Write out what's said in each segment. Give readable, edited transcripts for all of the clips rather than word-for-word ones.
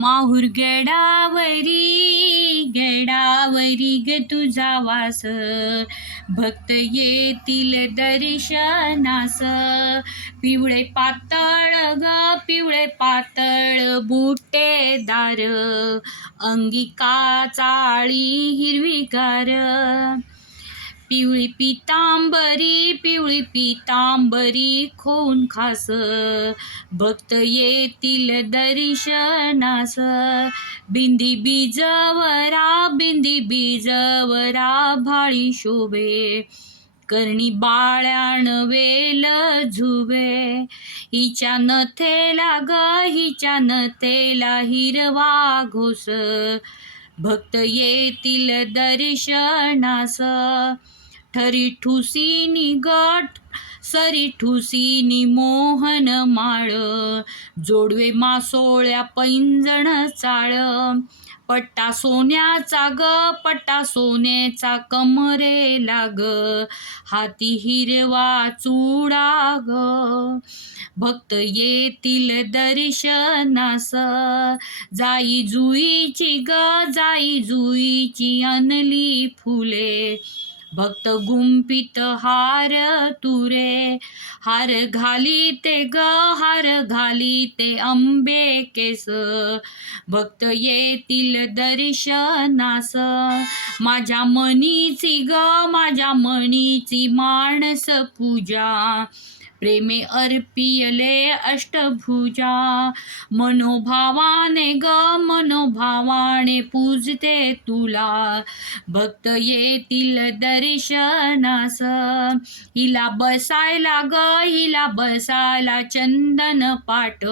माहुर गडावरी ग तुझा वास, भक्त येतील दर्शनास. पिवळे पातळ बुट्टेदार, अंगी काचाळी हिरवीगार. पिवळी पितांबरी खोन खास, भक्त येतील दर्शनास. बिंदी बीजवरा भाळी शोभे, कर्णी बाळ्याण वेल झुवे. हिच्या नथेला हिरवा घोस, भक्त येतील दर्शनास. सरी ठुसीनी मोहन माळ, जोडवे मासोळ्या पैंजण चाळ. पट्टा सोन्याचा कमरे लाग, हाती हिरवा चुडा ग. भक्त येतील दर्शनास. जाई जुईची अनली फुले, भक्त गुंफीत हार तुरे. हार घालीते आंबे केस, भक्त येतील दर्शनास. माझ्या मनीची मानस पूजा, प्रेमे अर्पियले अष्टभुजा. मनोभावाने पूजते तुला, भक्त येतील दर्शनास. हिला बसायला चंदन पाट,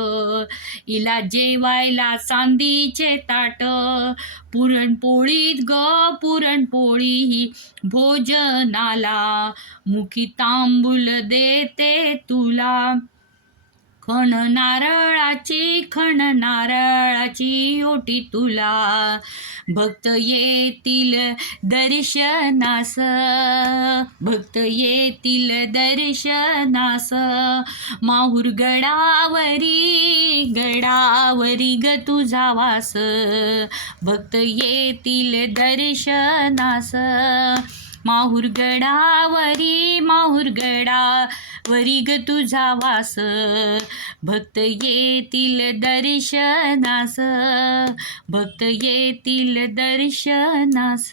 हिला जेवायला चांदीचे ताट. पुरणपोळी ही भोजनाला, मुखी तांबूल देते तुला. खण नारळाची ओटी तुला, भक्त येतील दर्शनास. माहुर गडावरी ग तुझा वास, भक्त येतील दर्शनास. माहुर गडावरी ग तुझा वास, भक्त येतील दर्शनास.